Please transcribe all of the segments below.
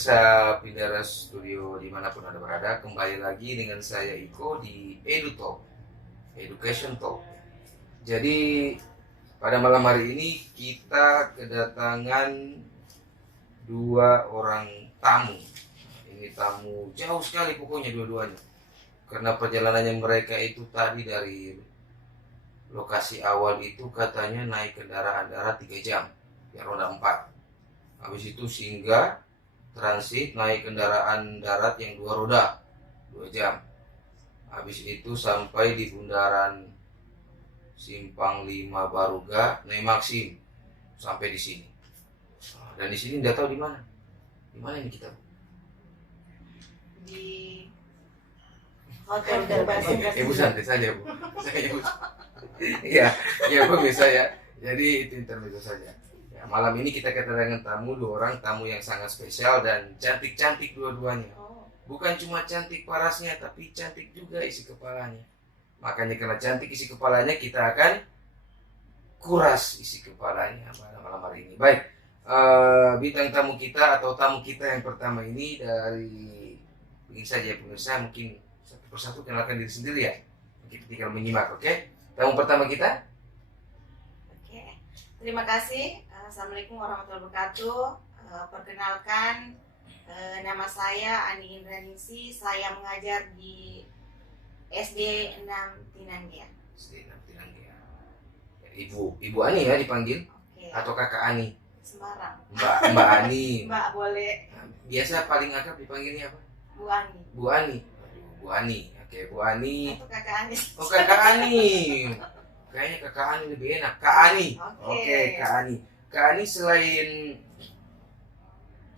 pemirsa Pindara Studio dimanapun Anda berada, kembali lagi dengan saya Iko di EduTalk, Education Talk. Jadi pada malam hari ini kita kedatangan dua orang tamu. Ini tamu jauh sekali pokoknya dua-duanya, karena perjalanannya mereka itu tadi dari lokasi awal itu katanya naik kendaraan darat 3 jam yang roda 4. Habis itu singgah transit naik kendaraan darat yang 2 roda 2 jam. Habis itu sampai di bundaran Simpang 5 Baruga naik Maxim sampai di sini. Dan di sini nggak tahu di mana. Di mana ini kita? Di hotel berbasis. Bu santai saja Bu. Saya Bu. Iya, Bu bisa ya. Jadi itu intermezzo saja. Ya, malam ini kita kedatangan tamu, 2 orang tamu yang sangat spesial dan cantik-cantik dua-duanya. Bukan cuma cantik parasnya, tapi cantik juga isi kepalanya. Makanya karena cantik isi kepalanya, kita akan kuras isi kepalanya pada malam hari ini. Baik, bintang tamu kita atau tamu kita yang pertama ini dari, begini saja pemirsa, mungkin satu persatu kenalkan diri sendiri ya. Kita tinggal menyimak, oke? Tamu pertama kita. Oke, terima kasih. Assalamualaikum warahmatullahi wabarakatuh. Perkenalkan, nama saya Ani Indraningsi. Saya mengajar di SD 6 Tinanggia. SD 6 Tinanggia. Ibu Ani ya dipanggil? Oke. Atau Kakak Ani? Sembarang. Mbak Ani. Mbak boleh. Biasa paling akrab dipanggilnya apa? Bu Ani. Bu Ani. Bu Ani. Oke, Bu Ani. Atau Kakak Ani. Oh, Kakak Ani. Kayaknya Kakak Ani lebih enak. Kak Ani. Oke, Kak Ani. Kak Ani selain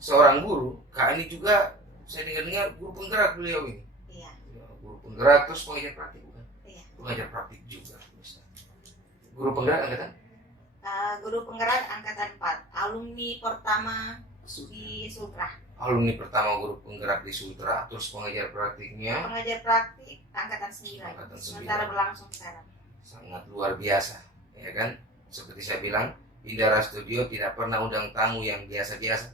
seorang guru, Kak Ani juga saya dengar guru penggerak beliau ini. Iya. Guru penggerak terus pengajar praktik bukan? Iya. Pengajar praktik juga. Guru penggerak angkatan? Guru penggerak angkatan 4. Alumni pertama di Sultra. Alumni pertama guru penggerak di Sultra. Terus pengajar praktiknya? Pengajar praktik angkatan 9. Angkatan 9. Sementara berlangsung sekarang. Sangat luar biasa, ya kan? Seperti saya bilang, Pindara Studio tidak pernah undang tamu yang biasa-biasa.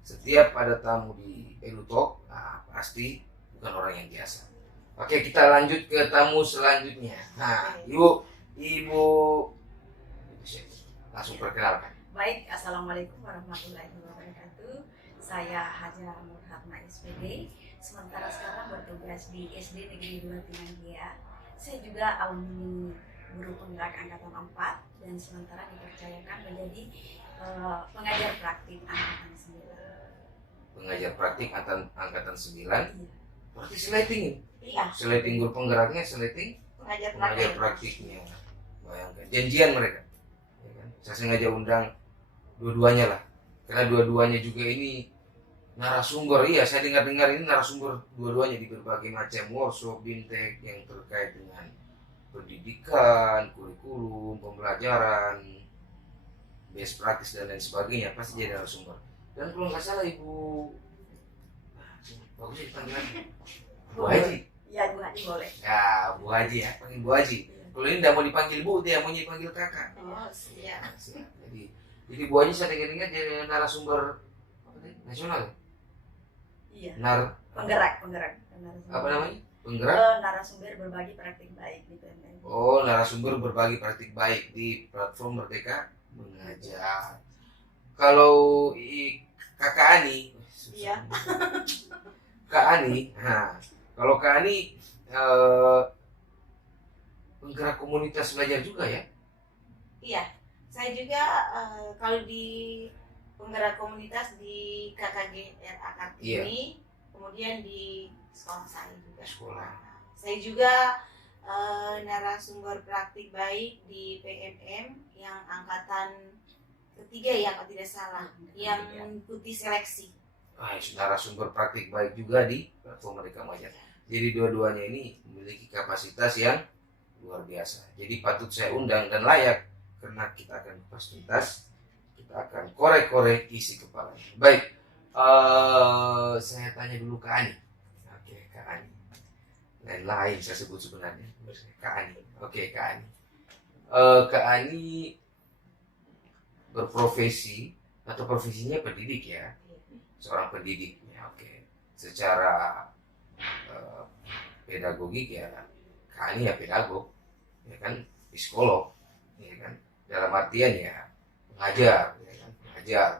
Setiap ada tamu di EduTalk, pasti bukan orang yang biasa. Oke, kita lanjut ke tamu selanjutnya. Nah, Ibu langsung perkenalkan. Baik, Assalamualaikum warahmatullahi wabarakatuh. Saya Haja Nurhatma SPD. Sementara sekarang bertugas di SD Negeri 2 Tinanggia. Saya juga alumni guru penggerak angkatan 4 dan sementara dipercayakan menjadi pengajar praktik angkatan 9. Pengajar praktik angkatan 9. Iya. Berarti seleting ini. Iya. Seleting guru penggeraknya, seleting Pengajar pengajar praktik. praktiknya. Bayangkan, janjian mereka. Ya kan? Saya sengaja undang dua-duanya lah. Karena dua-duanya juga ini narasumber. Iya, saya dengar-dengar ini narasumber dua-duanya di berbagai macam workshop, bintek yang terkait dengan pendidikan, kurikulum, pembelajaran, best practice dan lain sebagainya, pasti jadi narasumber. Dan kalau nggak salah Ibu, bagusnya dipanggil Bu Haji. Iya, Bu Haji boleh. Ya, Bu Haji ya, panggil Bu Haji. Kalau ini tidak mau dipanggil Bu, dia mau dipanggil kakak. Oh, siap. Jadi Bu Haji saya dengar jadi narasumber nasional. Iya. Penggerak. Apa namanya? Penggerak. Narasumber berbagi praktik baik di PMN. Oh, narasumber berbagi praktik baik di platform Merdeka Mengajar. Kalau Kakak Ani, Iya. Kak Ani, kalau Kak Ani penggerak komunitas belajar juga ya? Iya. Saya juga kalau di penggerak komunitas di KKGR Kartini, kemudian di sekolah saya juga. Saya juga narasumber praktik baik di PMM yang angkatan ketiga ya kalau tidak salah, yang mengikuti seleksi. Narasumber praktik baik juga di platform Merdeka Mengajar. Jadi dua-duanya ini memiliki kapasitas yang luar biasa. Jadi patut saya undang dan layak karena kita akan kupas tuntas, kita akan korek-korek isi kepala. Baik, saya tanya dulu Kak Ani. Oke, Kak Ani. Lain-lain saya sebut sebenarnya. Kak Ani. Oke, Kak Ani. Kak Ani berprofesi atau profesinya pendidik ya. seorang pendidik. Ya, oke. Secara pedagogik ya, Kak Ani ya pedagog, ya kan, psikolog, ya kan. Dalam artian ya pengajar, ya kan, pengajar.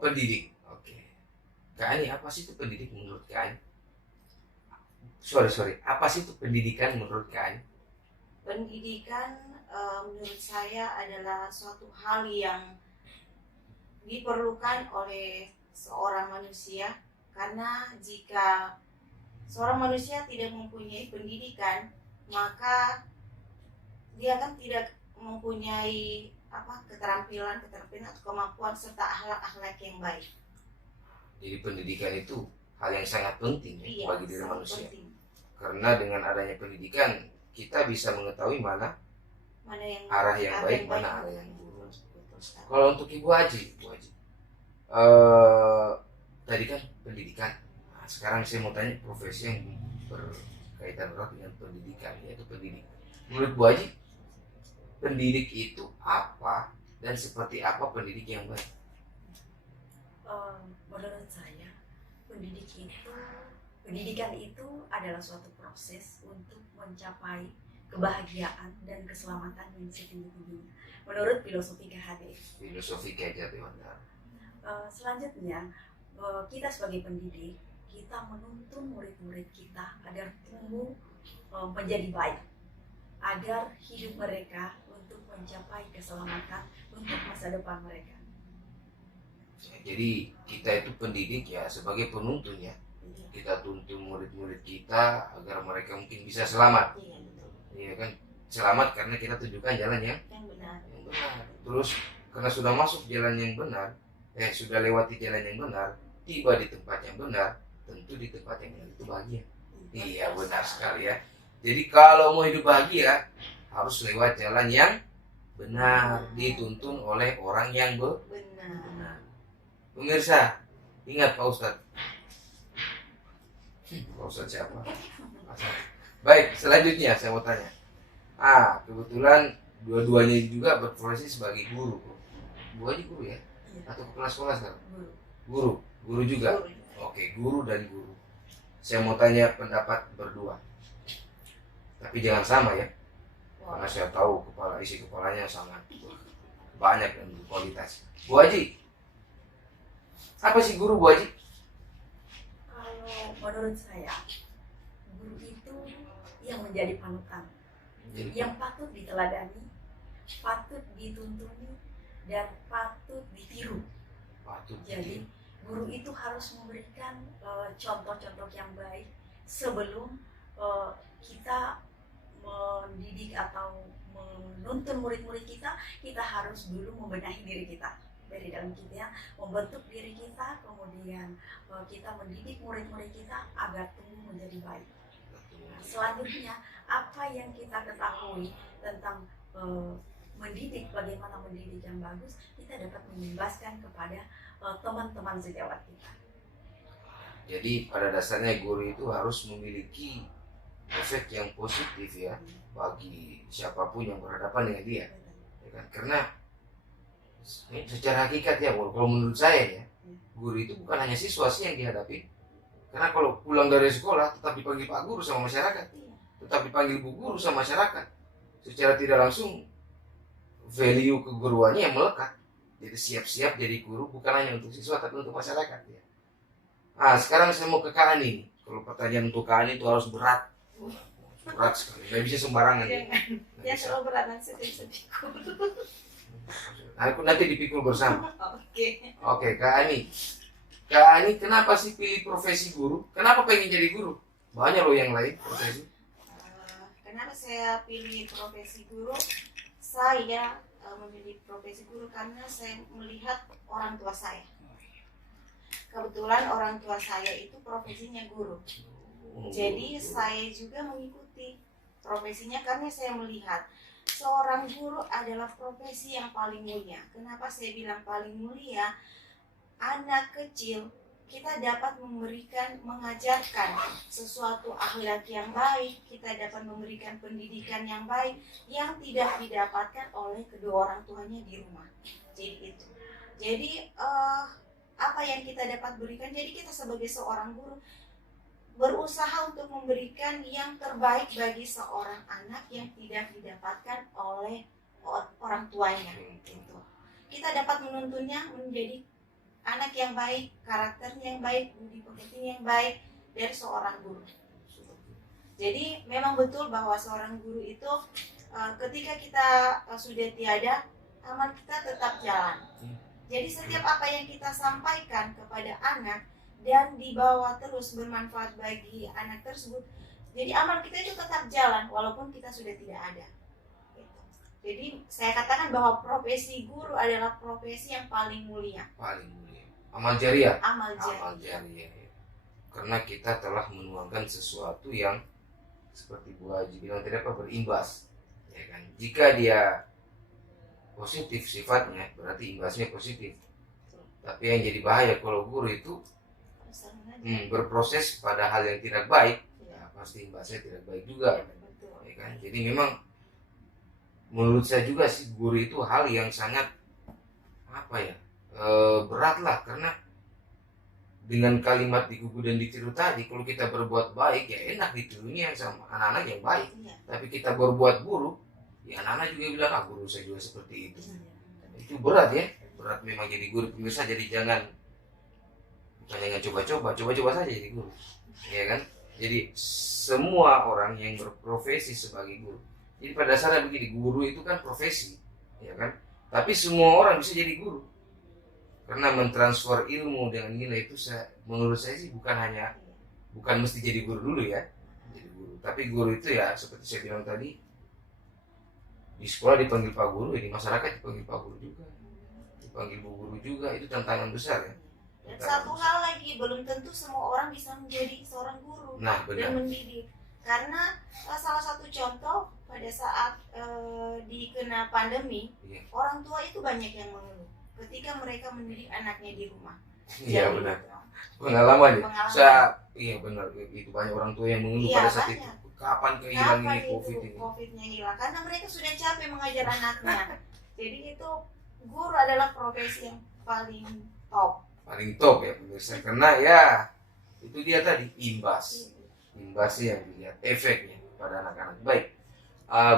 Pendidik, oke. Kak Ani, apa sih itu pendidik menurut Kak Ani? Sorry, apa sih itu pendidikan menurut Kak Ani? Pendidikan menurut saya adalah suatu hal yang diperlukan oleh seorang manusia, karena jika seorang manusia tidak mempunyai pendidikan, maka dia kan tidak mempunyai keterampilan atau kemampuan serta akhlak yang baik. Jadi pendidikan itu hal yang sangat penting ya, Iya, bagi diri sangat manusia. penting. Karena dengan adanya pendidikan kita bisa mengetahui mana Yang arah yang baik, baik, mana arah yang buruk. Betul sekali. Kalau untuk Ibu Haji, tadi kan pendidikan. Nah, sekarang saya mau tanya profesi yang berkaitan erat dengan pendidikan, yaitu pendidik. Menurut Bu Haji, pendidik itu apa dan seperti apa pendidik yang baik? Menurut saya, pendidikan itu adalah suatu proses untuk mencapai kebahagiaan dan keselamatan yang setinggi-tingginya. Menurut filosofi KHD. Filosofi Kajati Wanda. Selanjutnya, kita sebagai pendidik, kita menuntun murid-murid kita agar tumbuh menjadi baik, agar hidup mereka untuk mencapai keselamatan untuk masa depan mereka. Jadi kita itu pendidik ya, sebagai penuntun ya. Kita tuntun murid-murid kita agar mereka mungkin bisa selamat. Iya, betul. Iya kan, selamat karena kita tunjukkan jalan yang benar. Terus karena sudah masuk jalan yang benar, sudah lewati jalan yang benar, tiba di tempat yang benar, tentu di tempat yang benar itu bahagia. Iya, benar sekali ya. Jadi kalau mau hidup bahagia harus lewat jalan yang benar, dituntun oleh orang yang benar. Pemirsa, ingat Pak Ustadz. Pak Ustadz siapa? Baik, selanjutnya saya mau tanya. Kebetulan dua-duanya juga berprofesi sebagai guru. Bu Haji guru ya? Atau kepala sekolah sekarang? Guru juga? Oke, guru dan guru. Saya mau tanya pendapat berdua. Tapi jangan sama ya. Karena saya tahu isi kepalanya sangat banyak dan berkualitas. Bu Haji, apa sih guru, Bu Haji? Kalau menurut saya, guru itu yang menjadi panutan, yang patut diteladani, patut dituntuni, dan patut ditiru. Jadi guru itu harus memberikan contoh-contoh yang baik sebelum kita mendidik atau menuntun murid-murid kita. Kita harus dulu membenahi diri kita dari dalam kita, membentuk diri kita, kemudian kita mendidik murid-murid kita agar tumbuh menjadi baik. Selanjutnya, apa yang kita ketahui tentang mendidik, bagaimana mendidik yang bagus, kita dapat mengimbaskan kepada teman-teman sejawat kita. Jadi pada dasarnya guru itu harus memiliki efek yang positif ya bagi siapapun yang berhadapan dengan dia, ya kan? Karena secara hakikat ya, kalau menurut saya ya, guru itu bukan hanya siswa sih yang dihadapi. Karena kalau pulang dari sekolah tetap dipanggil Pak Guru sama masyarakat, tetap dipanggil Bu Guru sama masyarakat. Secara tidak langsung value keguruannya yang melekat. Jadi siap-siap jadi guru bukan hanya untuk siswa tapi untuk masyarakat ya. Sekarang saya mau ke Kak Ani. Kalau pertanyaan untuk Kak Ani itu harus berat sekali, nggak bisa sembarangan. Ya selalu berat, nanti dipikul. Nanti dipikul bersama. Oke, Kak Ani. Kak Ani, kenapa sih pilih profesi guru? Kenapa pengen jadi guru? Banyak loh yang lain profesi. Kenapa saya pilih profesi guru? Saya memilih profesi guru karena saya melihat orang tua saya. Kebetulan orang tua saya itu profesinya guru. Jadi saya juga mengikuti profesinya karena saya melihat seorang guru adalah profesi yang paling mulia. Kenapa saya bilang paling mulia? Anak kecil kita dapat mengajarkan sesuatu akhlak yang baik, kita dapat memberikan pendidikan yang baik yang tidak didapatkan oleh kedua orang tuanya di rumah. Jadi itu. Jadi apa yang kita dapat berikan. Jadi kita sebagai seorang guru berusaha untuk memberikan yang terbaik bagi seorang anak yang tidak didapatkan oleh orang tuanya gitu. Kita dapat menuntunnya menjadi anak yang baik, karakternya yang baik, budi pekertinya yang baik dari seorang guru. Jadi memang betul bahwa seorang guru itu ketika kita sudah tiada, amal kita tetap jalan. Jadi setiap apa yang kita sampaikan kepada anak dan dibawa terus bermanfaat bagi anak tersebut, jadi amal kita itu tetap jalan walaupun kita sudah tidak ada. Gitu. Jadi saya katakan bahwa profesi guru adalah profesi yang paling mulia. Paling mulia. Amal jariah. Amal Amal jariah. jariah. Karena kita telah menuangkan sesuatu yang seperti Bu Haji bilang tadi berimbas, ya kan? Jika dia positif sifatnya, berarti imbasnya positif. Tapi yang jadi bahaya kalau guru itu berproses pada hal yang tidak baik, ya pasti imbasnya tidak baik juga, ya kan? Jadi memang menurut saya juga sih guru itu hal yang sangat berat lah, karena dengan kalimat digugu dan ditiru tadi, kalau kita berbuat baik ya enak ditirunya sama anak-anak yang baik. Tapi kita berbuat buruk, ya anak-anak juga bilang guru saya juga seperti itu. Itu berat ya, berat memang jadi guru. Pemirsa, jadi jangan coba-coba saja jadi guru, ya kan? Jadi semua orang yang berprofesi sebagai guru, jadi pada dasarnya begini, guru itu kan profesi, ya kan? Tapi semua orang bisa jadi guru. Karena mentransfer ilmu dengan nilai itu menurut saya sih bukan mesti jadi guru dulu ya. Jadi guru. Tapi guru itu ya seperti saya bilang tadi, di sekolah dipanggil Pak Guru, di masyarakat dipanggil Pak Guru juga, dipanggil Bu Guru juga. Itu tantangan besar ya. Dan satu hal lagi, belum tentu semua orang bisa menjadi seorang guru dan mendidik. Karena salah satu contoh pada saat dikena pandemi, orang tua itu banyak yang mengeluh ketika mereka mendidik anaknya di rumah. Iya benar. Pengalaman ya. Iya benar, itu banyak orang tua yang mengeluh pada saat itu. Kapan kehilangan ini COVID-nya hilang? Karena mereka sudah capek mengajar anaknya. Jadi itu guru adalah profesi yang paling top. Paling top ya pemirsa, karena ya itu dia tadi imbasnya yang dilihat, efeknya pada anak-anak. Baik,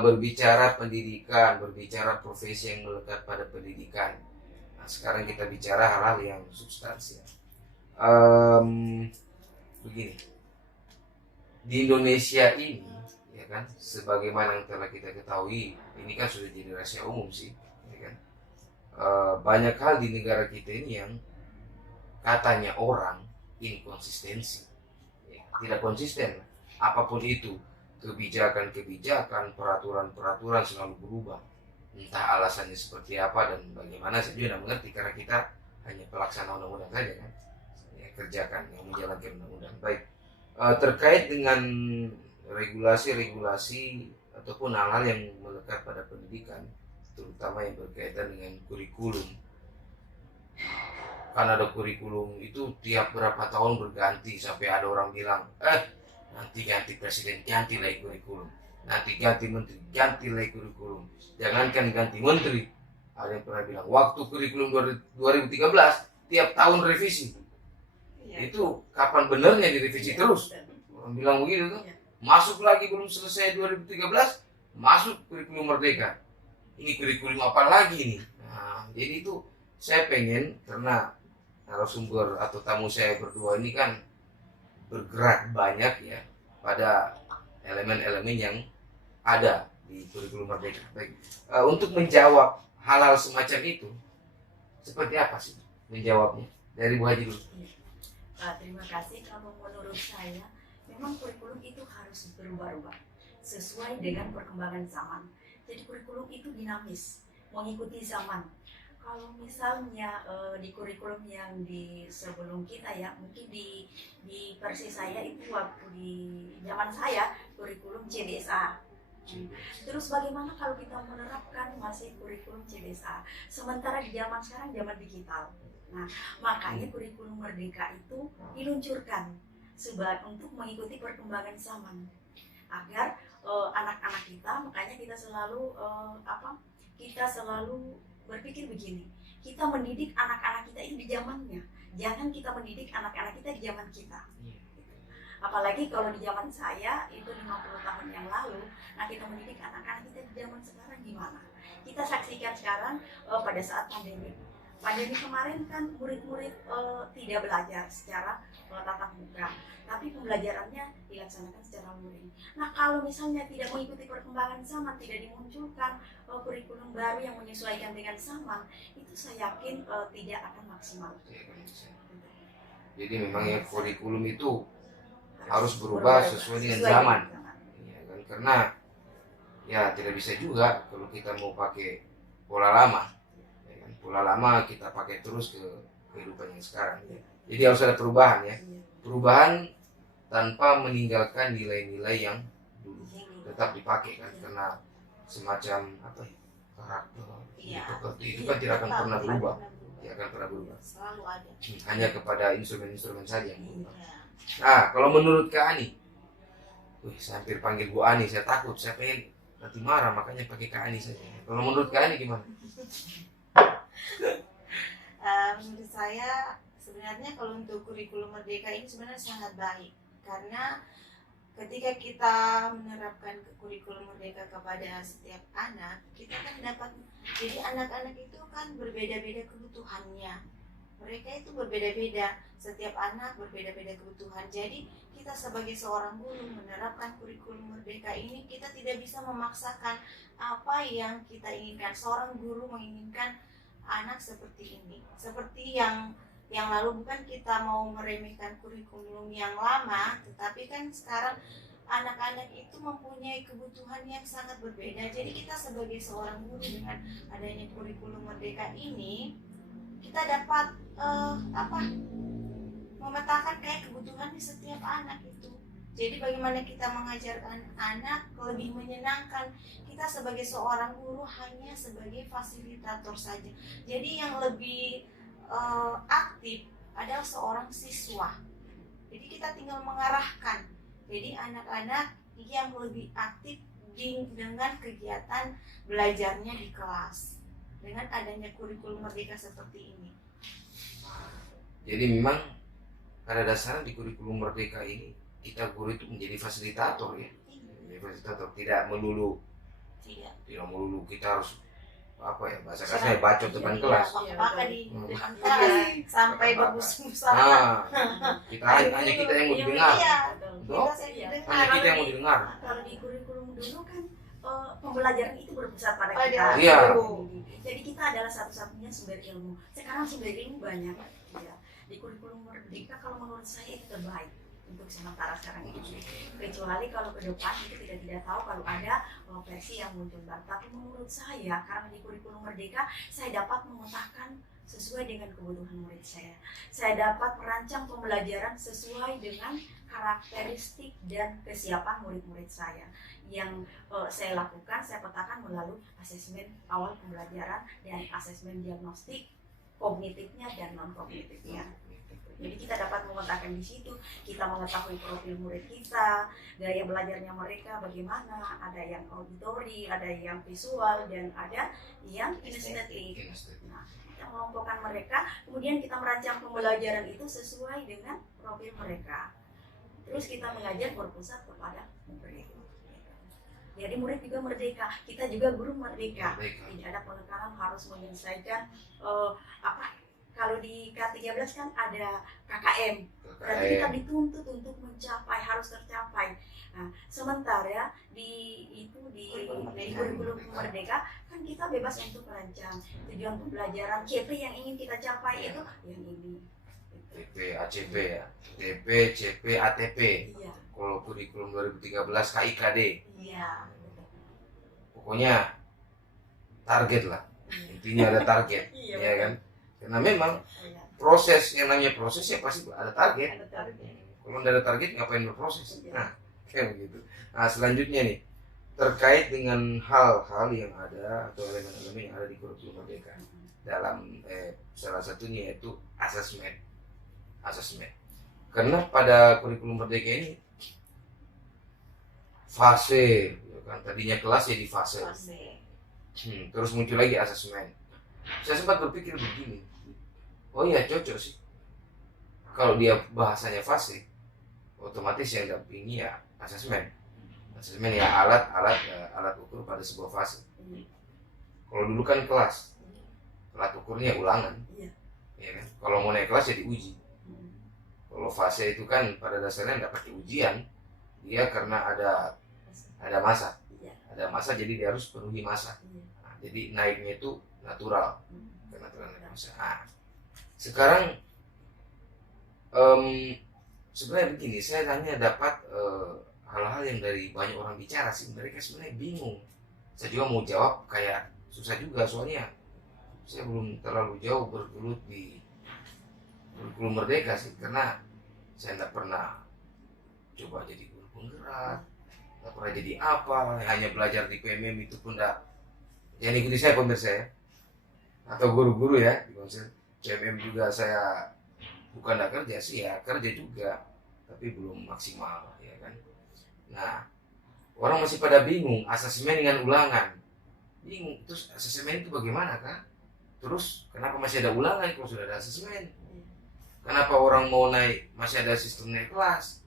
berbicara pendidikan, berbicara profesi yang melekat pada pendidikan. Nah, sekarang kita bicara hal-hal yang substansial. Begini, di Indonesia ini, ya kan, sebagaimana yang telah kita ketahui, ini kan sudah jadi rahasia umum sih, ya kan. Banyak hal di negara kita ini yang katanya orang inkonsistensi, ya, tidak konsisten. Apapun itu, kebijakan-kebijakan, peraturan-peraturan selalu berubah. Entah alasannya seperti apa dan bagaimana, saya juga tidak mengerti, karena kita hanya pelaksana undang-undang saja kan, ya, kerjakan yang menjalankan undang-undang. Baik, terkait dengan regulasi-regulasi ataupun hal-hal yang melekat pada pendidikan, terutama yang berkaitan dengan kurikulum. Kan ada kurikulum itu tiap berapa tahun berganti, sampai ada orang bilang nanti ganti presiden ganti lagi kurikulum, nanti ganti menteri ganti lagi kurikulum. Jangankan ganti menteri, ada yang pernah bilang waktu kurikulum 2013 tiap tahun revisi. Itu kapan benernya direvisi terus? Orang bilang begitu tuh. Masuk lagi belum selesai 2013 masuk kurikulum merdeka. Ini kurikulum apa lagi nih? Nah, jadi itu saya pengen, karena narasumber atau tamu saya berdua ini kan bergerak banyak ya pada elemen-elemen yang ada di kurikulum merdeka. Baik, untuk menjawab hal-hal semacam itu, seperti apa sih menjawabnya? Dari Bu Haji dulu. Terima kasih. Kalau menurut saya, memang kurikulum itu harus berubah-ubah sesuai dengan perkembangan zaman. Jadi kurikulum itu dinamis, mengikuti zaman. Kalau misalnya di kurikulum yang di sebelum kita ya, mungkin di versi saya itu waktu di zaman saya kurikulum CBSA. Terus bagaimana kalau kita menerapkan masih kurikulum CBSA, sementara di zaman sekarang zaman digital. Nah, makanya kurikulum merdeka itu diluncurkan untuk mengikuti perkembangan zaman, agar anak-anak kita, makanya kita selalu kita selalu berpikir begini, kita mendidik anak-anak kita itu di zamannya. jangan kita mendidik anak-anak kita di zaman kita. Apalagi kalau di zaman saya itu 50 tahun yang lalu, nah kita mendidik anak-anak kita di zaman sekarang gimana? Kita saksikan sekarang pada saat pandemi. Pandemi kemarin kan murid-murid tidak belajar secara tatap muka, tapi pembelajarannya dilaksanakan secara luring. Nah kalau misalnya tidak mengikuti perkembangan zaman, tidak dimunculkan kurikulum baru yang menyesuaikan dengan zaman, itu saya yakin tidak akan maksimal. Jadi memang ya kurikulum itu harus berubah sesuai dengan zaman. Ya, kan? Karena ya tidak bisa juga kalau kita mau pakai pola lama. Ya, kan? Pola lama kita pakai terus ke kehidupan yang sekarang. Jadi harus ada perubahan ya. Perubahan tanpa meninggalkan nilai-nilai yang dulu tetap dipakai kan, karena semacam apa ya, karakter itu kan tidak akan pernah berubah. Tidak akan pernah berubah. Selalu ada. Hanya kepada instrumen-instrumen saja yang berubah. Nah, kalau menurut Kak Ani, saya hampir panggil Bu Ani, saya takut, saya pengen nanti marah, makanya pakai Kak Ani saja. Kalau menurut Kak Ani gimana? Menurut saya sebenarnya kalau untuk kurikulum merdeka ini sebenarnya sangat baik, karena ketika kita menerapkan kurikulum merdeka kepada setiap anak, kita kan dapat, jadi anak-anak itu kan berbeda-beda kebutuhannya. Mereka itu berbeda-beda, setiap anak berbeda-beda kebutuhan. Jadi kita sebagai seorang guru menerapkan kurikulum merdeka ini, kita tidak bisa memaksakan apa yang kita inginkan. Seorang guru menginginkan anak seperti ini, seperti yang lalu. Bukan kita mau meremehkan kurikulum yang lama, tetapi kan sekarang anak-anak itu mempunyai kebutuhan yang sangat berbeda. Jadi kita sebagai seorang guru dengan adanya kurikulum merdeka ini, kita dapat memetakan kayak kebutuhannya setiap anak itu. Jadi bagaimana kita mengajarkan anak lebih menyenangkan. Kita sebagai seorang guru hanya sebagai fasilitator saja. Jadi yang lebih aktif adalah seorang siswa. Jadi kita tinggal mengarahkan. Jadi anak-anak yang lebih aktif dengan kegiatan belajarnya di kelas, dengan adanya kurikulum merdeka seperti ini. Jadi memang pada dasarnya di kurikulum merdeka ini kita guru itu menjadi fasilitator ya. Menjadi fasilitator, tidak melulu kita harus apa ya, bahasa kasarnya bacot depan kelas. Maka di depan kelas sampai bagus-bagusan. Kita hanya kita yang mau didengar. Hanya kita yang mau didengar. Kalau di kurikulum dulu kan pembelajaran itu berpusat pada Oh, kita. iya. Jadi kita adalah satu-satunya sumber ilmu. Sekarang sumber ilmu banyak. Ya. Di kurikulum merdeka kalau menurut saya itu terbaik untuk sementara sekarang ini. Kecuali kalau ke depan itu tidak tahu kalau ada versi yang muncul baru. Tapi menurut saya karena di kurikulum merdeka saya dapat memetakan sesuai dengan kebutuhan murid saya. Saya dapat merancang pembelajaran sesuai dengan karakteristik dan kesiapan murid-murid saya. Yang saya lakukan, saya petakan melalui asesmen awal pembelajaran dan asesmen diagnostik kognitifnya dan non kognitifnya. Jadi kita dapat memetakan di situ, kita mengetahui profil murid kita, gaya belajarnya mereka bagaimana, ada yang auditori, ada yang visual, dan ada yang kinestetik. Nah, kita mengelompokkan mereka, kemudian kita merancang pembelajaran itu sesuai dengan profil mereka. Terus kita mengajar berpusat kepada murid. Jadi murid juga merdeka, kita juga guru merdeka. Tidak ada penekanan harus menyelesaikan kalau di K13 kan ada KKM, berarti kita dituntut untuk mencapai, harus tercapai. Nah, sementara di kurikulum merdeka kan kita bebas untuk merancang tujuan pembelajaran, CP yang ingin kita capai itu yang ini. TP, ACP ya, TP, CP, ATP. Iya. Kalau kurikulum 2013 KIKD. Iya. Pokoknya target lah. Intinya ada target, Iya, ya kan? Karena memang proses yang namanya proses ya pasti ada target. Kalau tidak ada target ngapain berproses? Nah, kayak begitu. Nah, selanjutnya nih terkait dengan hal-hal yang ada atau elemen-elemen yang ada di kurikulum merdeka dalam salah satunya yaitu asesmen. Karena pada kurikulum merdeka ini fase, kan tadinya kelas jadi fase. Terus muncul lagi asesmen. Saya sempat berpikir begini, oh iya cocok sih kalau dia bahasanya fase, otomatis yang dampingi ya asesmen. Asesmen ya alat ukur pada sebuah fase. Kalau dulu kan kelas, alat ukurnya ulangan, Iya. ya kan? Kalau mau naik kelas ya diuji. Kalau fase itu kan pada dasarnya nggak pakai ujian, dia karena ada masa, Iya. ada masa jadi dia harus penuhi masa. Iya. Nah, jadi naiknya itu natural, karena naik masa. Nah, sekarang sebenarnya begini, saya hanya dapat hal-hal yang dari banyak orang bicara sih, mereka sebenarnya bingung. Saya juga mau jawab kayak susah juga, soalnya saya belum terlalu jauh bergelut di kurikulum merdeka sih, karena saya tidak pernah coba jadi guru penggerak, tidak pernah jadi apa, hanya belajar di PMM itu pun tidak. Jangan ikuti saya pemirsa ya, atau guru-guru ya di konsil PMM juga saya bukan tidak kerja sih, ya kerja juga, tapi belum maksimal ya kan. Nah, orang masih pada bingung asesmen dengan ulangan, bingung terus asesmen itu bagaimana kan? Terus kenapa masih ada ulangan kalau sudah ada asesmen? Kenapa orang mau naik masih ada sistem naik kelas?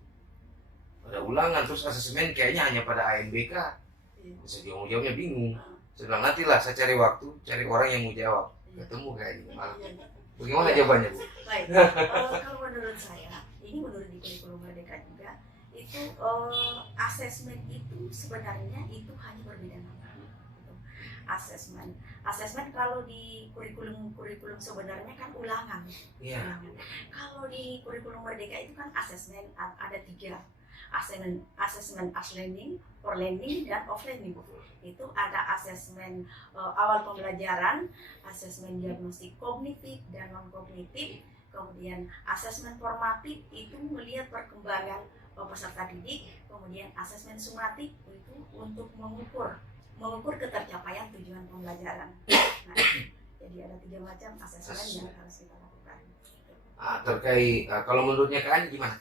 Ada ulangan terus asesmen kayaknya hanya pada ANBK. Saya jawabnya bingung. Saya bilang nantilah saya cari waktu, cari orang yang mau jawab. Ketemu kayak gini malah. Bagaimana jawabannya, Bu? Baik, kalau menurut saya, ini menurut di kurikulum merdeka juga, itu asesmen itu sebenarnya itu hanya berbeda nama. Asesmen kalau di kurikulum sebenarnya kan ulangan. Iya. Kalau di kurikulum merdeka itu kan asesmen ada 3. Asesmen as learning, for learning, dan off learning. Itu ada asesmen awal pembelajaran, asesmen diagnostik kognitif dan non kognitif, kemudian asesmen formatif itu melihat perkembangan peserta didik, kemudian asesmen sumatif itu untuk mengukur ketercapaian tujuan pembelajaran. Nah, jadi ada 3 macam asesmen yang harus kita lakukan. Terkait kalau menurutnya Kak gimana?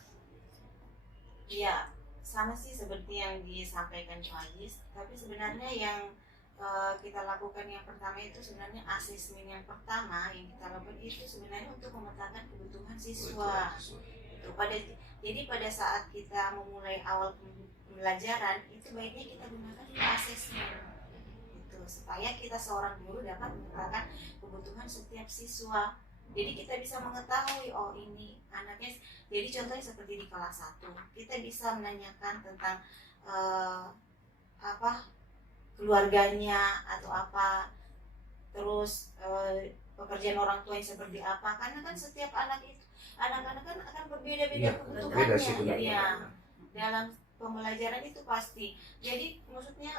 Iya, sama sih seperti yang disampaikan Pak Ajis, tapi sebenarnya yang kita lakukan yang pertama itu sebenarnya asesmen yang pertama yang kita lakukan itu sebenarnya untuk memetakan kebutuhan siswa. Jadi pada saat kita memulai awal pembelajaran itu baiknya kita gunakan asesmen itu supaya kita seorang guru dapat memetakan kebutuhan setiap siswa. Jadi kita bisa mengetahui oh ini anaknya. Jadi contohnya seperti di kelas 1 kita bisa menanyakan tentang keluarganya atau apa, terus pekerjaan orang tua yang seperti apa, karena kan setiap anak-anak kan akan berbeda-beda kebutuhannya ya dalam pembelajaran itu pasti. Jadi maksudnya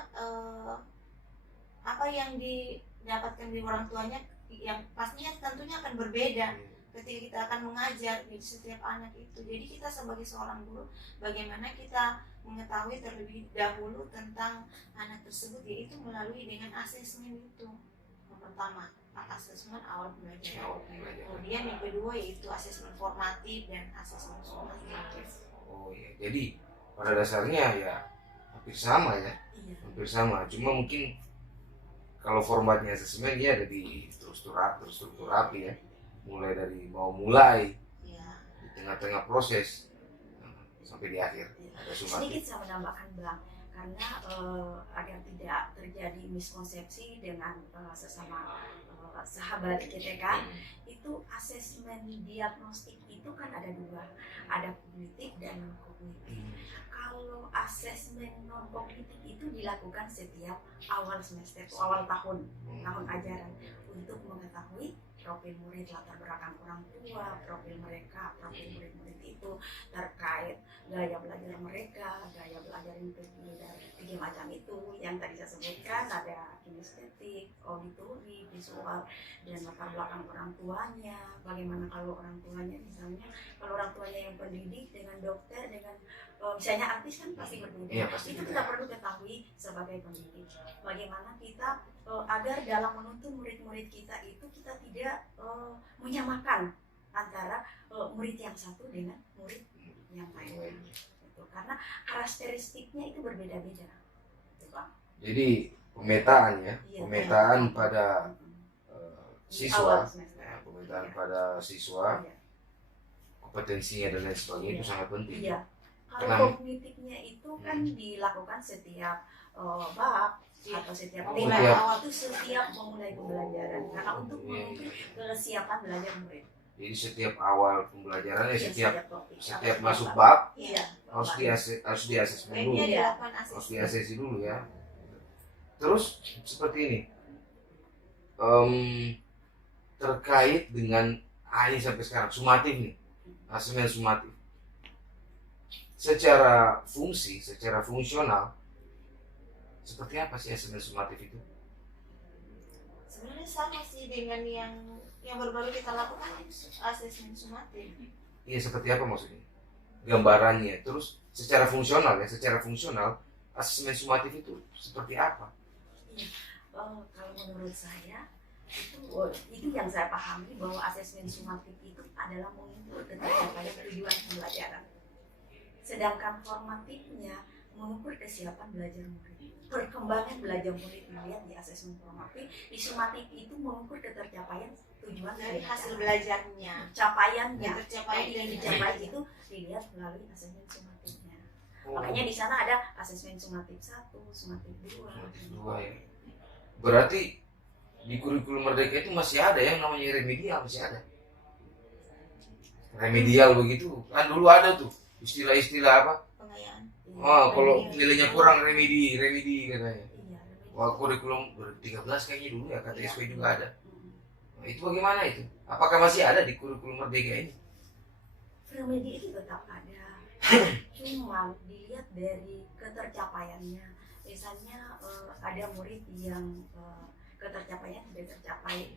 apa yang didapatkan di orang tuanya yang pastinya tentunya akan berbeda ketika kita akan mengajar di setiap anak itu. Jadi kita sebagai seorang guru bagaimana kita mengetahui terlebih dahulu tentang anak tersebut, yaitu melalui dengan asesmen itu. Yang pertama asesmen awal pembelajaran, kemudian yang kedua yaitu asesmen formatif dan asesmen sumatif. Oh iya, jadi pada dasarnya ya hampir sama ya, hampir sama. Cuma mungkin kalau formatnya asesmen ya ada di terstruktur rapi ya, mulai dari mulai ya, di tengah-tengah proses sampai di akhir. Ada sedikit saya menambahkan Bang, karena agar tidak terjadi miskonsepsi dengan sesama sahabat GTK, itu asesmen diagnostik itu kan ada 2, ada kognitif dan non kognitif. Kalau asesmen non kognitif itu dilakukan setiap awal semester, awal tahun ajaran untuk mengetahui profil murid, latar belakang orang tua, profil murid-murid itu terkait gaya belajar mereka, gaya belajar yang terdiri dari 3 macam itu yang tadi saya sebutkan, ada kinestetik, auditori, visual, dan latar belakang orang tuanya. Bagaimana kalau orang tuanya, misalnya kalau orang tuanya yang pendidik dengan dokter, dengan misalnya artis kan pasti berbeda. Ya, pasti itu kita perlu ketahui sebagai pendidik. Bagaimana kita agar dalam menuntun murid-murid kita itu kita tidak menyamakan antara murid yang satu dengan murid yang lain. Gitu. Karena karakteristiknya itu berbeda-beda. Gitu, Bang. Jadi pemetaan ya, pemetaan pada siswa, pemetaan pada siswa, kompetensinya dan lain sebagainya itu sangat penting. Iya. Kalau Kenapa? kognitifnya itu kan dilakukan setiap bab atau setiap Oh, tema setiap- awal itu setiap memulai pembelajaran karena untuk mengukur kesiapan belajar murid. Jadi setiap awal pembelajaran ya Iya, setiap topik. setiap Atau masuk bab. bab Iya. harus bab. diasesmen Ini dulu, dia Iya. dilakukan harus asesmen. diasesi dulu ya. Terus seperti ini, terkait dengan ini sampai sekarang sumatif nih, asesmen sumatif. Secara fungsi, secara fungsional, seperti apa sih asesmen sumatif itu? Sebenarnya sama sih dengan yang baru-baru kita lakukan asesmen sumatif. Iya, seperti apa maksudnya? Gambarannya. Terus secara fungsional ya, secara fungsional asesmen sumatif itu seperti apa? Kalau menurut saya itu yang saya pahami bahwa asesmen sumatif itu adalah mengukur ketercapaian tujuan pembelajaran. Sedangkan formatifnya mengukur kesiapan belajar murid. Perkembangan belajar murid dilihat di asesmen formatif, di sumatif itu mengukur ketercapaian tujuan Dari hasil belajar. belajarnya. Capaiannya Yang tercapai yang dan dicapai itu dilihat melalui asesmen sumatifnya. Oh, Makanya di sana ada asesmen sumatif 1, sumatif 2. sumatif 2 ya. Berarti di kurikulum Merdeka itu masih ada yang namanya remedial, masih ada. Remedial begitu. Kan dulu ada tuh istilah-istilah apa? Pengayaan. Oh, kalau nilainya kurang remedi katanya. Iya, Wah, kurikulum 13 kayaknya dulu ya, kata Iya. SP juga ada. Nah, itu bagaimana itu? Apakah masih ada di kurikulum Merdeka ini? remedi itu tetap ada. Cuma dilihat dari ketercapaiannya. Misalnya ada murid yang ketercapaian tidak tercapai,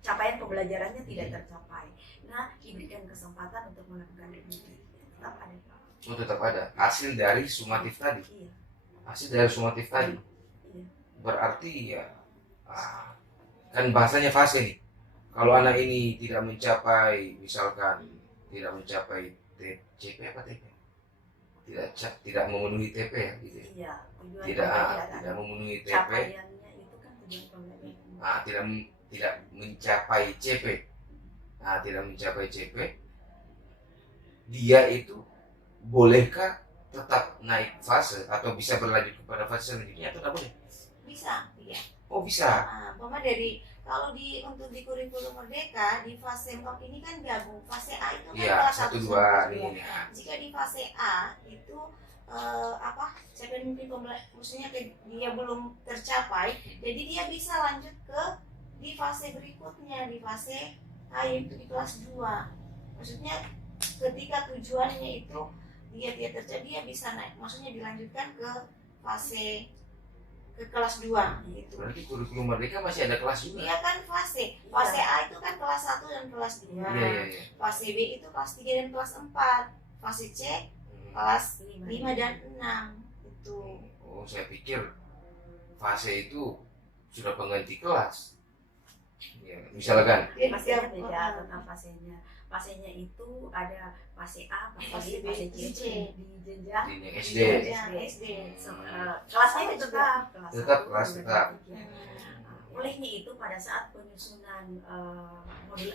capaian pembelajarannya tidak tercapai. Nah, diberikan kesempatan untuk melakukan remedi. Tetap ada. Oh, tetap ada. Hasil dari sumatif tadi. Iya. Hasil dari sumatif tadi. Iya. Berarti ya kan bahasanya fase nih. Kalau anak ini tidak mencapai, misalkan tidak mencapai CP apa TP? Tidak memenuhi TP ya gitu ya. Iya. Tujuan Tidak pembelajaran. memenuhi TP. Capaiannya itu kan tujuan pembelajaran. Tidak mencapai CP. Nah, tidak mencapai CP. Dia itu bolehkah tetap naik fase atau bisa berlanjut kepada fase selanjutnya atau tidak boleh? Bisa, iya. Oh, bisa. Umpama kalau untuk di kurikulum Merdeka di fase 4 ini kan gabung. Fase A itu kan Iya, kelas 1 1 2 sampai nih. 2. Ya. Jika di fase A itu capaian mimpi pembelajaran, maksudnya dia belum tercapai, jadi dia bisa lanjut ke di fase berikutnya, di fase A yaitu di kelas 2. Maksudnya ketika tujuannya itu dia tercapai, dia bisa naik, maksudnya dilanjutkan ke fase ke kelas 2 gitu. Berarti kurikulum Merdeka masih ada kelas juga. Iya kan fase A itu kan kelas 1 dan kelas 2. Iya. Fase B itu kelas 3 dan kelas 4. Fase C kelas 5 dan 6 itu. Oh, saya pikir fase itu sudah pengganti kelas. Ya, misalkan Fasenya beda tentang fasenya. Fasenya itu ada fase A, fase B, fase C di jenjang di yang di SD. jenjang SD. Kelasnya itu tetap Kelas tetap. Olehnya itu pada saat penyusunan modul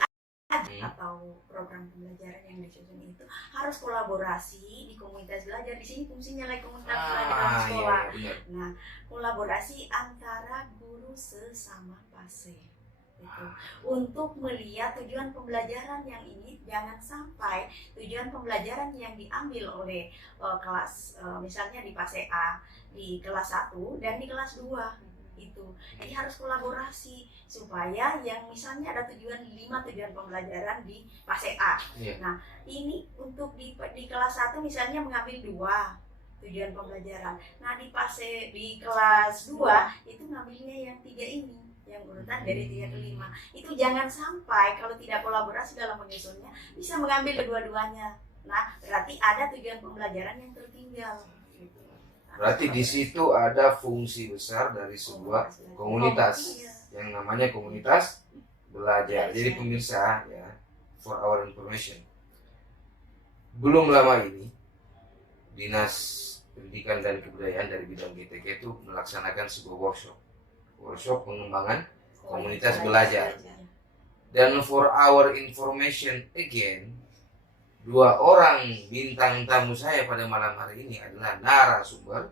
atau program pembelajaran yang disusun itu harus kolaborasi di komunitas belajar. Di sini fungsinya lagi komunitas belajar sekolah. Iya, benar. Nah, kolaborasi antara guru sesama fase itu untuk melihat tujuan pembelajaran yang ini, jangan sampai tujuan pembelajaran yang diambil oleh kelas misalnya di fase A di kelas 1 dan di kelas 2 itu. Jadi harus kolaborasi supaya yang misalnya ada tujuan 5 tujuan pembelajaran di fase A. Iya. Nah, ini untuk di kelas 1 misalnya mengambil 2 tujuan pembelajaran. Nah, di kelas 2 itu ngambilnya yang 3 ini, yang urutan dari 3 ke 5. Itu jangan sampai kalau tidak kolaborasi dalam menyusunnya bisa mengambil kedua-duanya. Nah, berarti ada tujuan pembelajaran yang tertinggal. Berarti di situ ada fungsi besar dari sebuah komunitas Iya. yang namanya komunitas belajar. Jadi pemirsa ya, for our information, belum lama ini Dinas Pendidikan dan Kebudayaan dari bidang GTK itu melaksanakan sebuah workshop pengembangan komunitas belajar. Dan for our information again, dua orang bintang tamu saya pada malam hari ini adalah narasumber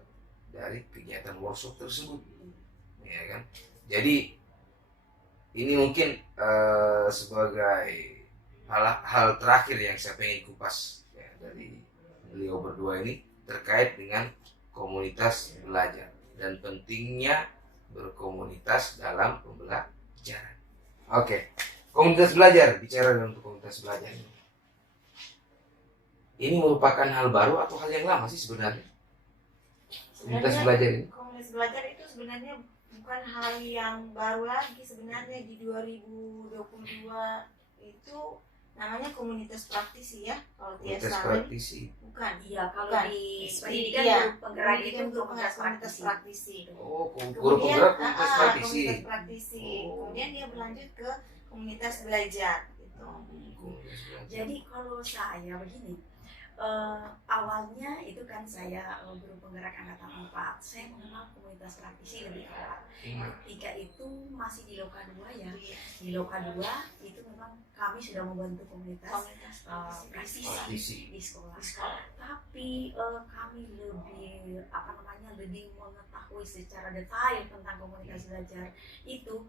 dari kegiatan workshop tersebut, ya kan? Jadi ini mungkin sebagai hal terakhir yang saya pengen kupas ya, dari beliau berdua ini terkait dengan komunitas belajar dan pentingnya berkomunitas dalam pembelajaran. Oke, komunitas belajar, bicara untuk komunitas belajar ini merupakan hal baru atau hal yang lama sih sebenarnya? Komunitas belajar ini? Komunitas belajar itu sebenarnya bukan hal yang baru lagi. Sebenarnya di 2022 itu namanya komunitas praktisi ya, kalau tidak Komunitas salah. praktisi. Bukan. Iya, kalau Bukan. di Iya, pendidikan guru penggerak itu untuk komunitas komunitas praktisi. praktisi. Oh, guru penggerak komunitas praktisi. Komunitas praktisi. Oh. Kemudian dia berlanjut ke komunitas belajar gitu. Komunitas belajar. Jadi kalau saya begini, awalnya itu kan saya guru penggerak angkatan 4, saya mengenal komunitas praktisi lebih awal. Ketika itu masih di Loka 2 ya, di Loka 2 itu memang kami sudah membentuk komunitas praktisi di sekolah. Tapi kami lebih lebih mengetahui secara detail tentang komunitas belajar itu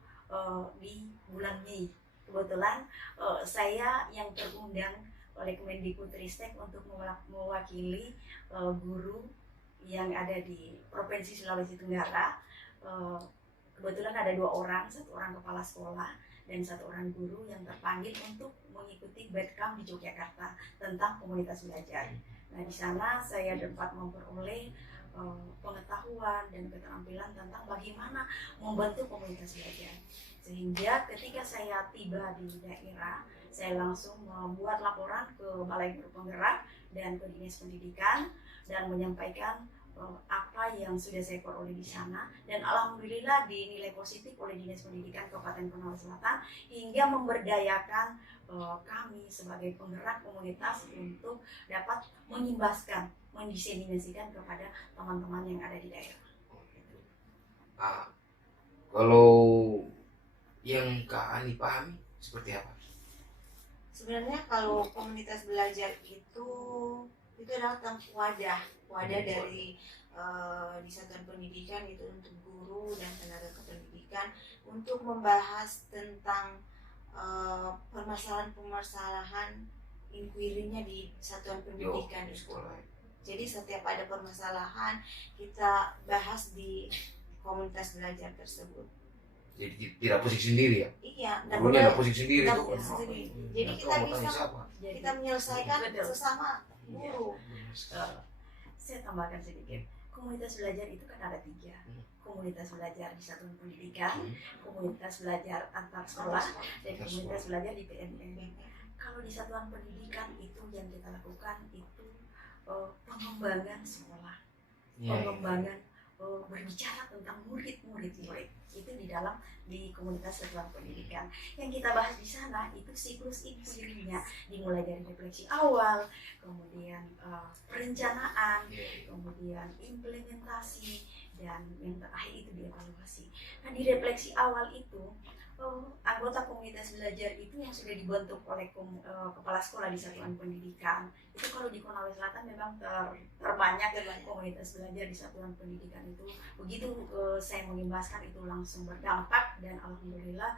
di bulan Mei. Kebetulan saya yang terundang oleh Kemendikbudristek untuk mewakili guru yang ada di Provinsi Sulawesi Tenggara. Kebetulan ada 2 orang, 1 orang kepala sekolah dan 1 orang guru yang terpanggil untuk mengikuti Badcamp di Yogyakarta tentang komunitas belajar. Nah, di sana saya dapat memperoleh pengetahuan dan keterampilan tentang bagaimana membentuk komunitas belajar. Sehingga ketika saya tiba di daerah, saya langsung membuat laporan ke Balai Guru Penggerak dan ke Dinas Pendidikan dan menyampaikan apa yang sudah saya peroleh di sana, dan alhamdulillah dinilai positif oleh Dinas Pendidikan Kabupaten Konawe Selatan hingga memberdayakan kami sebagai penggerak komunitas untuk dapat mendiseminasikan kepada teman-teman yang ada di daerah. Nah, kalau yang Kak Ani pahami seperti apa? Sebenarnya kalau komunitas belajar itu adalah tentang wadah dari di satuan pendidikan itu untuk guru dan tenaga kependidikan untuk membahas tentang permasalahan-permasalahan inquiry-nya di satuan pendidikan di sekolah. Jadi setiap ada permasalahan kita bahas di komunitas belajar tersebut. Jadi tidak pusing sendiri ya? Iya, Gurunya tidak pusing sendiri tidak tuh. pusing sendiri. Jadi Nah, kita mau bisa tanya siapa? kita menyelesaikan Betul. sesama guru. Saya tambahkan sedikit. Komunitas belajar itu kan ada 3. Komunitas belajar di satuan pendidikan, komunitas belajar antar sekolah, dan komunitas belajar di PNN. Kalau di satuan pendidikan itu yang kita lakukan itu pengembangan sekolah, pengembangan berbicara tentang murid itu di komunitas satuan pendidikan. Yang kita bahas di sana itu siklus inquiry-nya, dimulai dari refleksi awal, kemudian perencanaan, kemudian implementasi, dan yang terakhir itu dievaluasi. Nah, di refleksi awal itu anggota komunitas belajar itu yang sudah dibentuk oleh kepala sekolah di satuan pendidikan itu, kalau di Konawe Selatan memang terbanyak komunitas belajar di satuan pendidikan itu. Begitu saya mengimbaskan itu langsung berdampak, dan alhamdulillah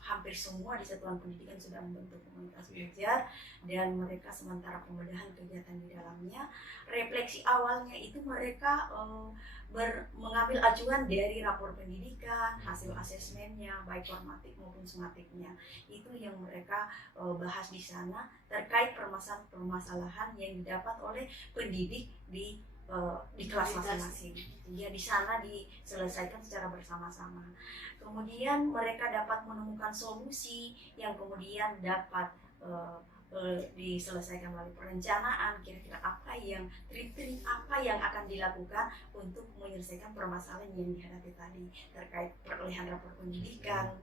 hampir semua di satuan pendidikan sudah membentuk komunitas belajar, dan mereka sementara pembedahan kegiatan di dalamnya. Refleksi awalnya itu mereka mengambil acuan dari rapor pendidikan, hasil asesmennya, baik formatif maupun sumatifnya. Itu yang mereka bahas di sana terkait permasalahan yang didapat oleh pendidik di kelas masing-masing. Ya, di sana diselesaikan secara bersama-sama. Kemudian mereka dapat menemukan solusi yang kemudian dapat diselesaikan melalui perencanaan, kira-kira apa yang trik-trik apa yang akan dilakukan untuk menyelesaikan permasalahan yang dihadapi tadi terkait perolehan rapor pendidikan,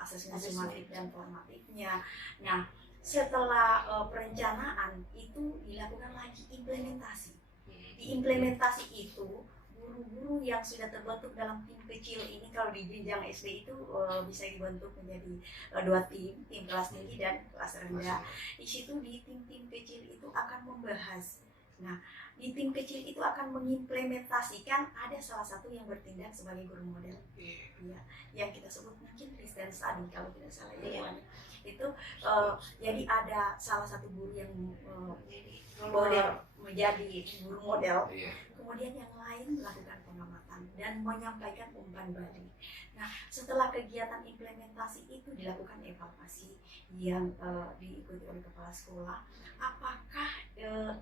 asesmen sumatif dan formatifnya. Nah, setelah perencanaan itu dilakukan lagi implementasi. Di implementasi itu guru-guru yang sudah terbentuk dalam tim kecil ini, kalau di jenjang SD itu bisa dibentuk menjadi 2 tim, tim kelas tinggi dan kelas rendah. Di situ di tim-tim kecil itu akan membahas. Nah, di tim kecil itu akan mengimplementasikan, ada salah satu yang bertindak sebagai guru model, ya, yang kita sebut mungkin Kristen Study kalau tidak salah ya. Itu jadi ada salah satu guru yang menjadi guru model, kemudian yang lain melakukan pengamatan dan menyampaikan umpan balik. Nah, setelah kegiatan implementasi itu dilakukan evaluasi yang diikuti oleh kepala sekolah. Apakah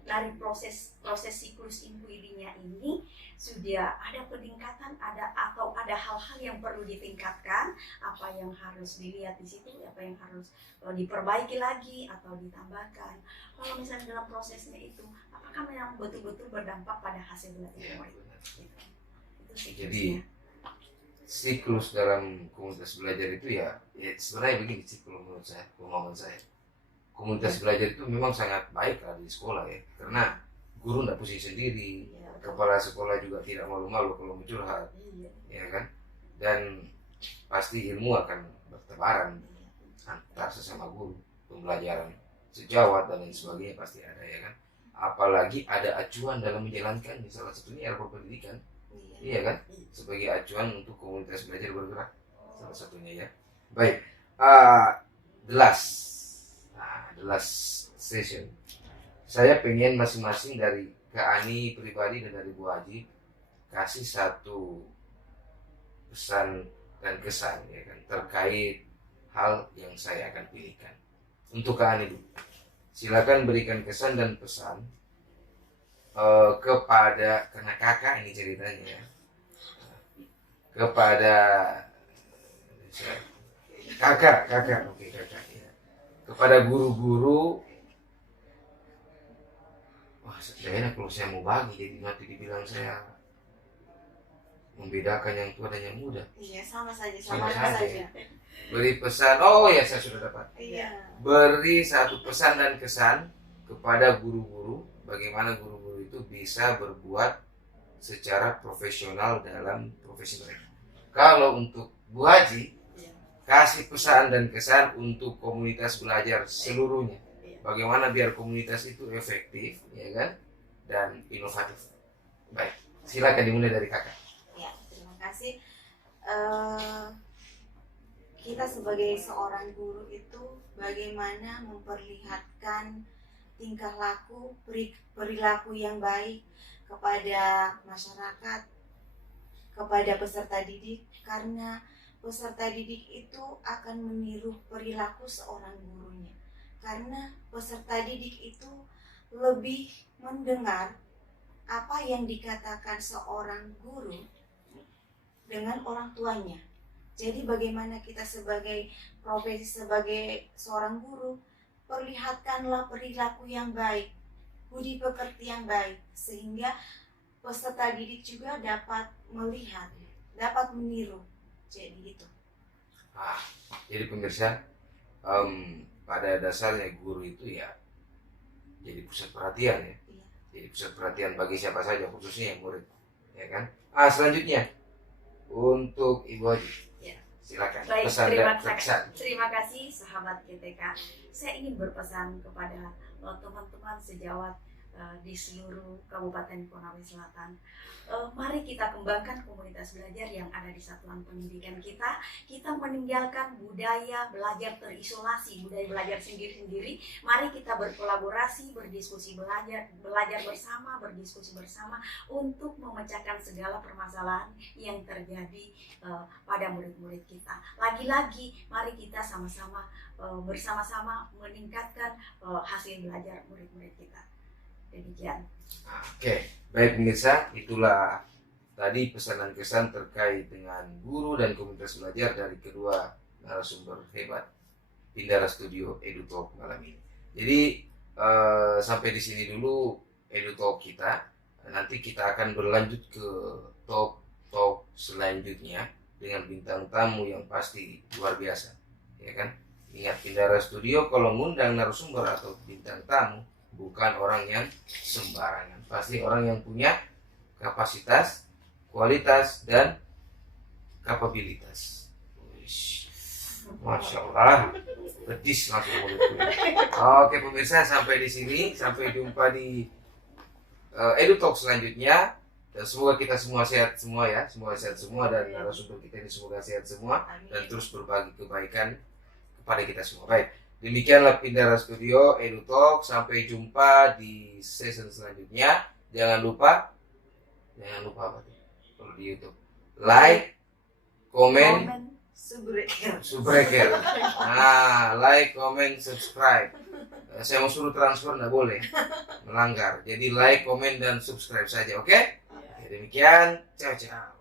dari proses siklus inquiry-nya ini sudah ada peningkatan, atau ada hal-hal yang perlu ditingkatkan, apa yang harus dilihat di situ, apa yang harus diperbaiki lagi atau ditambahkan. Kalau misalnya dalam prosesnya itu, apakah memang betul-betul berdampak pada hasil belajar murid? Itu siklusnya. Jadi siklus dalam komunitas belajar itu ya sebenarnya begini sih kalau menurut saya, pemahaman saya. Komunitas belajar itu memang sangat baik lah di sekolah ya, karena guru tidak pusing sendiri, kepala sekolah juga tidak malu-malu kalau mencurhat, ya kan? Dan pasti ilmu akan bertebaran antar sesama guru, pembelajaran sejawat dan lain sebagainya pasti ada, ya kan? Apalagi ada acuan dalam menjalankan, salah satunya era pendidikan, iya kan? Sebagai acuan untuk komunitas belajar bergerak, salah satunya ya. Baik, the last session. Saya pengen masing-masing dari Kak Ani pribadi dan dari Bu Haji kasih satu pesan dan kesan, ya kan, terkait hal yang saya akan pilihkan. Untuk Kak Ani dulu, silakan berikan kesan dan pesan kepada, karena kakak ini ceritanya ya, kepada kakak ya, kepada guru-guru. Wah, saya enak kalau saya mau bagi, jadi nanti dibilang saya membedakan yang tua dan yang muda. Iya, sama saja. Beri pesan, oh ya saya sudah dapat. Iya. Beri satu pesan dan kesan kepada guru-guru, bagaimana guru-guru itu bisa berbuat secara profesional dalam profesi mereka. Kalau untuk Bu Haji, kasih pesan dan kesan untuk komunitas belajar seluruhnya. Bagaimana biar komunitas itu efektif, ya kan, dan inovatif. Baik, silakan dimulai dari kakak. Ya, terima kasih. Kita sebagai seorang guru itu bagaimana memperlihatkan tingkah laku, perilaku yang baik kepada masyarakat, kepada peserta didik, karena peserta didik itu akan meniru perilaku seorang gurunya. Karena peserta didik itu lebih mendengar apa yang dikatakan seorang guru dengan orang tuanya. Jadi bagaimana kita sebagai profesi, sebagai seorang guru, perlihatkanlah perilaku yang baik, budi pekerti yang baik, sehingga peserta didik juga dapat melihat, dapat meniru. Jadi itu. Jadi pemirsa, pada dasarnya guru itu ya jadi pusat perhatian ya. Iya. Jadi pusat perhatian bagi siapa saja, khususnya yang murid, ya kan? Selanjutnya untuk Ibu Haji, ya. Silakan. Baik, pesan dan kesan. terima kasih sahabat GTK. Saya ingin berpesan kepada teman-teman sejawat di seluruh Kabupaten Konawe Selatan. Mari kita kembangkan komunitas belajar yang ada di satuan pendidikan kita. Kita meninggalkan budaya belajar terisolasi, budaya belajar sendiri-sendiri. Mari kita berkolaborasi, berdiskusi belajar bersama, berdiskusi bersama untuk memecahkan segala permasalahan yang terjadi pada murid-murid kita. Lagi-lagi, mari kita sama-sama bersama-sama meningkatkan hasil belajar murid-murid kita. Demikian. Oke, baik pemirsa, itulah tadi pesan dan kesan terkait dengan guru dan komunitas belajar dari kedua narasumber hebat Bindara Studio EduTalk malam ini. Jadi sampai di sini dulu EduTalk kita. Nanti kita akan berlanjut ke talk selanjutnya dengan bintang tamu yang pasti luar biasa, ya kan? Ingat, Bindara Studio kalau ngundang narasumber atau bintang tamu bukan orang yang sembarangan, pasti orang yang punya kapasitas kualitas, dan kapabilitas. Wish. Masya Allah, pedis langsung mulutku. Oke pemirsa, sampai di sini, sampai jumpa di EduTalk selanjutnya. Dan semoga kita semua sehat semua ya, semua sehat semua, dan narasumber kita ini semoga sehat semua dan terus berbagi kebaikan kepada kita semua. Baik, demikianlah Pindara Studio EduTalk. Sampai jumpa di season selanjutnya. Jangan lupa apa tuh? Kalau di YouTube, like, komen, subscribe. Nah, like, comment, subscribe. Saya mau suruh transfer nggak boleh, melanggar. Jadi like, komen, dan subscribe saja, oke? Demikian, ciao ciao.